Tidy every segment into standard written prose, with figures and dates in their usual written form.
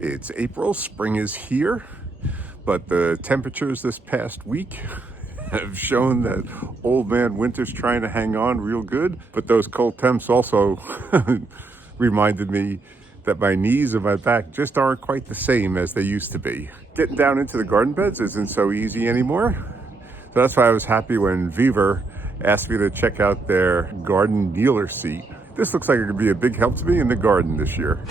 It's April, spring is here, but the temperatures this past week have shown that old man winter's trying to hang on real good. But those cold temps also reminded me that my knees and my back just aren't quite the same as they used to be. Getting down into the garden beds isn't so easy anymore. So that's why I was happy when Vevor asked me to check out their garden kneeler seat. This looks like it could be a big help to me in the garden this year.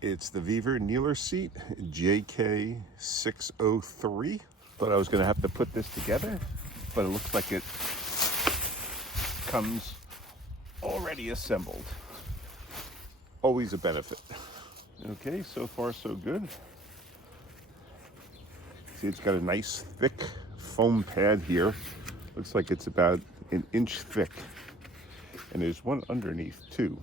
It's the Vevor Kneeler Seat, JK603. Thought I was going to have to put this together, but it looks like it comes already assembled. Always a benefit. Okay, so far so good. See, it's got a nice thick foam pad here. Looks like it's about an inch thick. And there's one underneath too.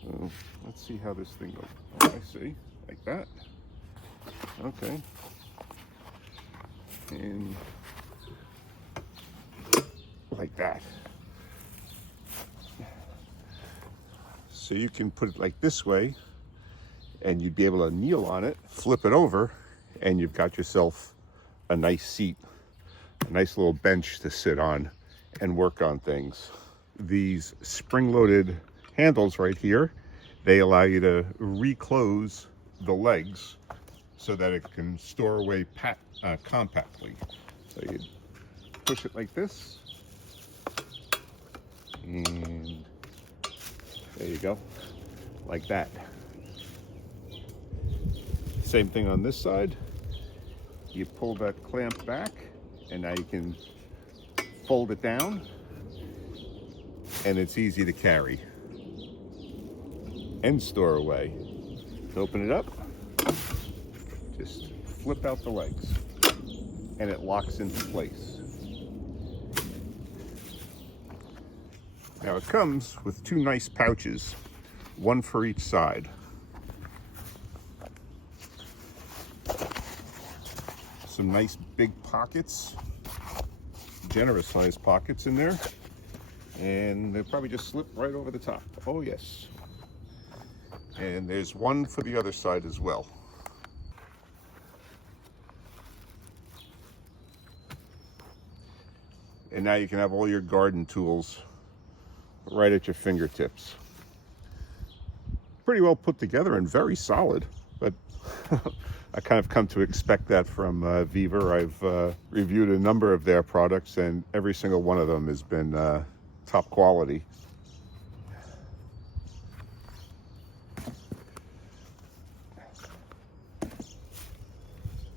So let's see how this thing goes. Oh, I see, like that. Okay. And like that. So you can put it like this way, and you'd be able to kneel on it, flip it over, and you've got yourself a nice seat, a nice little bench to sit on and work on things. These spring-loaded handles right here, they allow you to reclose the legs so that it can store away compactly. So you push it like this, and there you go, like that. Same thing on this side. You pull that clamp back, and now you can fold it down, and it's easy to carry and store away. To open it up, just flip out the legs, and it locks into place. Now it comes with two nice pouches, one for each side. Some nice big pockets, generous sized pockets in there, and they'll probably just slip right over the top. Oh yes. And there's one for the other side as well. And now you can have all your garden tools right at your fingertips. Pretty well put together and very solid, but I kind of come to expect that from Vevor. I've reviewed a number of their products, and every single one of them has been top quality.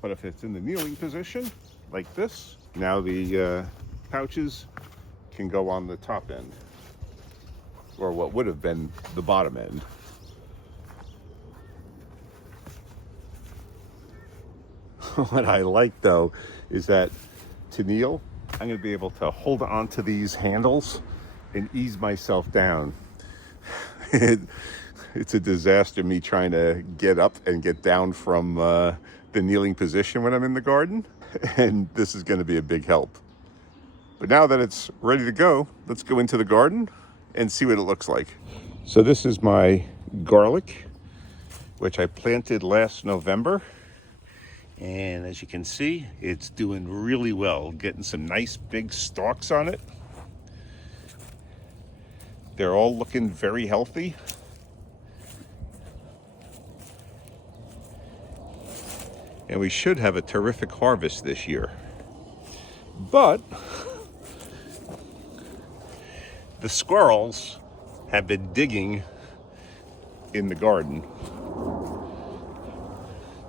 But if it's in the kneeling position, like this, now the pouches can go on the top end, or what would have been the bottom end. What I like though is that to kneel, I'm going to be able to hold onto these handles and ease myself down. It's a disaster me trying to get up and get down from the kneeling position when I'm in the garden, and this is going to be a big help. But now that it's ready to go, let's go into the garden and see what it looks like. So this is my garlic, which I planted last November. And as you can see, it's doing really well, getting some nice big stalks on it. They're all looking very healthy. And we should have a terrific harvest this year. But the squirrels have been digging in the garden.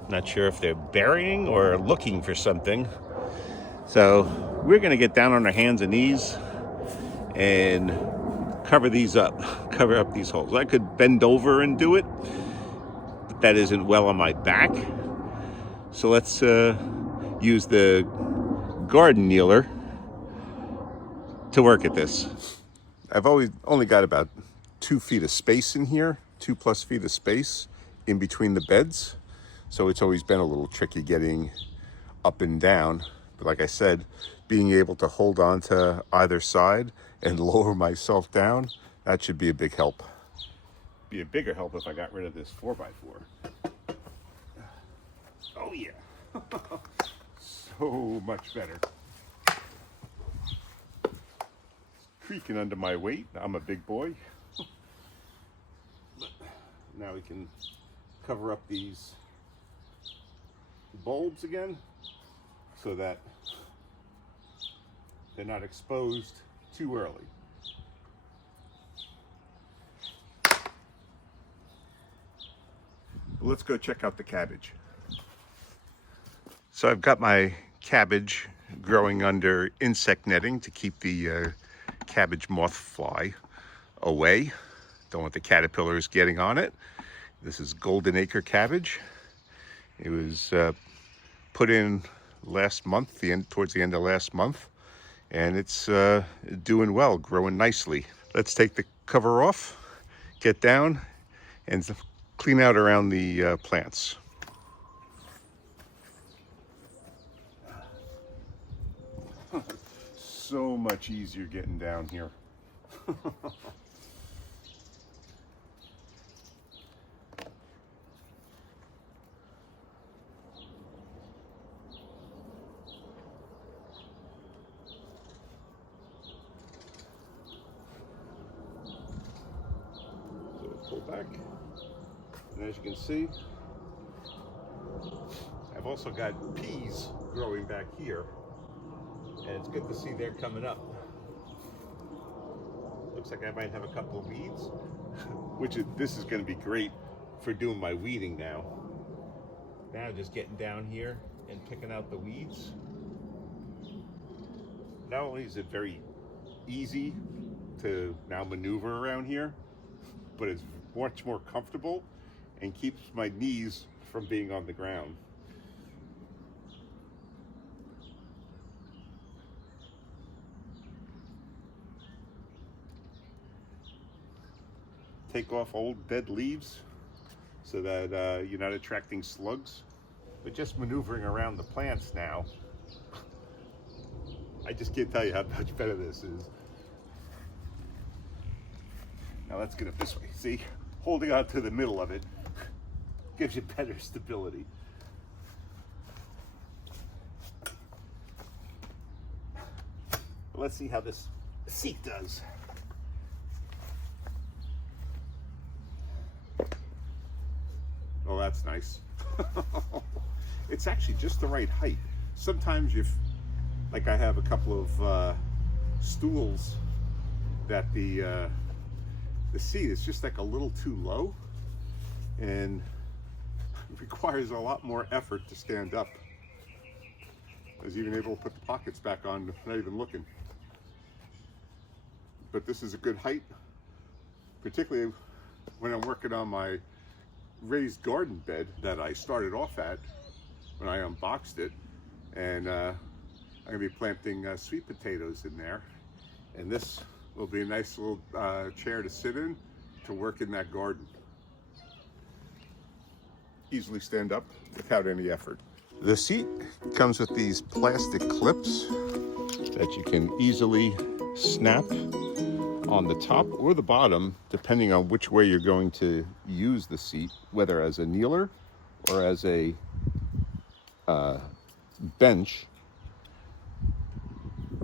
Not sure if they're burying or looking for something. So we're gonna get down on our hands and knees and cover these up, cover up these holes. I could bend over and do it, but that isn't well on my back. So let's use the garden kneeler to work at this. I've only got about 2 feet of space in here, 2+ feet of space in between the beds. So it's always been a little tricky getting up and down. But like I said, being able to hold on to either side and lower myself down, that should be a big help. Be a bigger help if I got rid of this 4x4. Oh yeah. So much better. It's creaking under my weight. I'm a big boy. Now we can cover up these bulbs again so that they're not exposed too early. Let's go check out the cabbage. So I've got my cabbage growing under insect netting to keep the cabbage moth fly away. Don't want the caterpillars getting on it. This is golden acre cabbage. It was put in last month, towards the end of last month, and it's doing well, growing nicely. Let's take the cover off, get down, and clean out around the plants. So much easier getting down here. Pull back, and as you can see, I've also got peas growing back here, and it's good to see they're coming up. Looks like I might have a couple of weeds, this is going to be great for doing my weeding now. Now just getting down here and picking out the weeds. Not only is it very easy to now maneuver around here, but it's much more comfortable and keeps my knees from being on the ground. Take off old dead leaves so that you're not attracting slugs. But just maneuvering around the plants now, I just can't tell you how much better this is. Now let's get up this way. See, holding on to the middle of it gives you better stability. Let's see how this seat does. Oh, that's nice. It's actually just the right height. Sometimes like I have a couple of stools that the seat is just like a little too low and requires a lot more effort to stand up. I was even able to put the pockets back on, not even looking. But this is a good height, particularly when I'm working on my raised garden bed that I started off at when I unboxed it. And I'm gonna be planting sweet potatoes in there. And this will be a nice little chair to sit in to work in that garden. Easily stand up without any effort. The seat comes with these plastic clips that you can easily snap on the top or the bottom, depending on which way you're going to use the seat, whether as a kneeler or as a bench.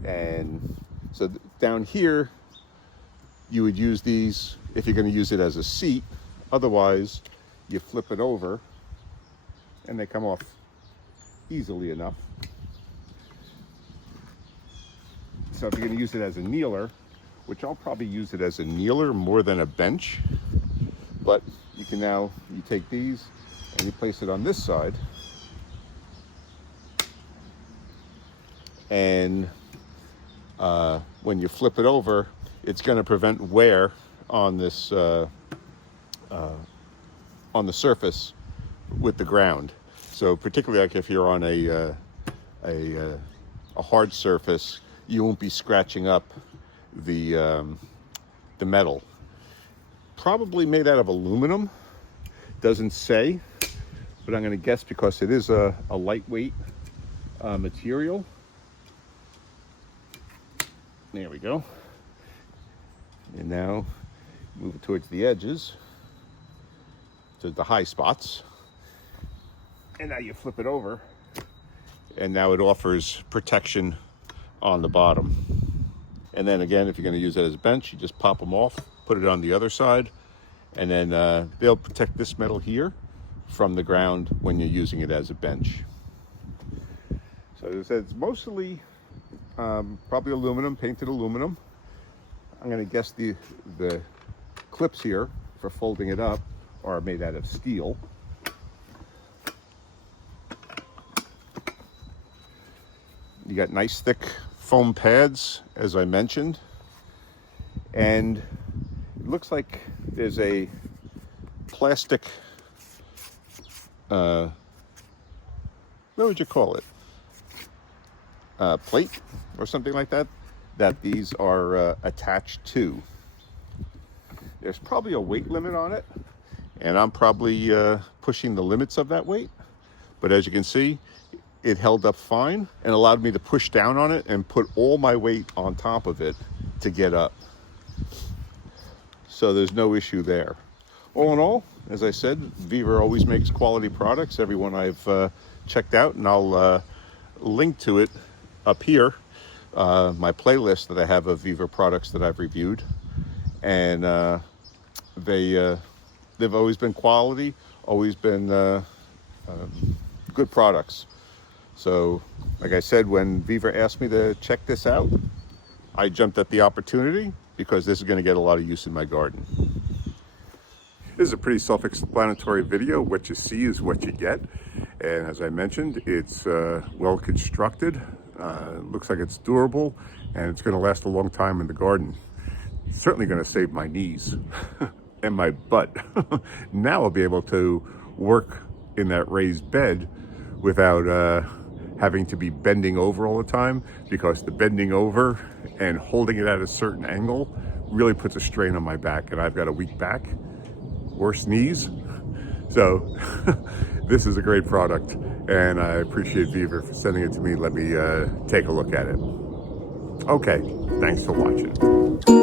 And so down here, you would use these if you're going to use it as a seat. Otherwise, you flip it over and they come off easily enough. So if you're going to use it as a kneeler, which I'll probably use it as a kneeler more than a bench, but you can now, you take these and you place it on this side, and when you flip it over, it's going to prevent wear on this on the surface with the ground. So particularly like if you're on a hard surface, you won't be scratching up the metal. Probably made out of aluminum, doesn't say, but I'm going to guess because it is a lightweight material. There we go. And now move it towards the edges. to the high spots. And now you flip it over, and now it offers protection on the bottom. And then again, if you're going to use it as a bench, you just pop them off, put it on the other side, and then they'll protect this metal here from the ground when you're using it as a bench. So as I said, it's mostly probably aluminum, painted aluminum. I'm going to guess the clips here for folding it up are made out of steel. You got nice thick foam pads, as I mentioned, and it looks like there's a plastic, what would you call it? Plate or something like that, that these are attached to. There's probably a weight limit on it, and I'm probably pushing the limits of that weight, but as you can see, it held up fine and allowed me to push down on it and put all my weight on top of it to get up. So there's no issue there. All in all, as I said, Vevor always makes quality products, everyone I've checked out, and I'll link to it up here, my playlist that I have of Vevor products that I've reviewed. And they've always been quality, always been good products. So, like I said, when Vevor asked me to check this out, I jumped at the opportunity because this is going to get a lot of use in my garden. This is a pretty self-explanatory video. What you see is what you get. And as I mentioned, it's well constructed, looks like it's durable, and it's going to last a long time in the garden. It's certainly going to save my knees and my butt. Now I'll be able to work in that raised bed without having to be bending over all the time, because the bending over and holding it at a certain angle really puts a strain on my back, and I've got a weak back, worse knees. So this is a great product, and I appreciate Vevor for sending it to me. Let me take a look at it. Okay, thanks for watching.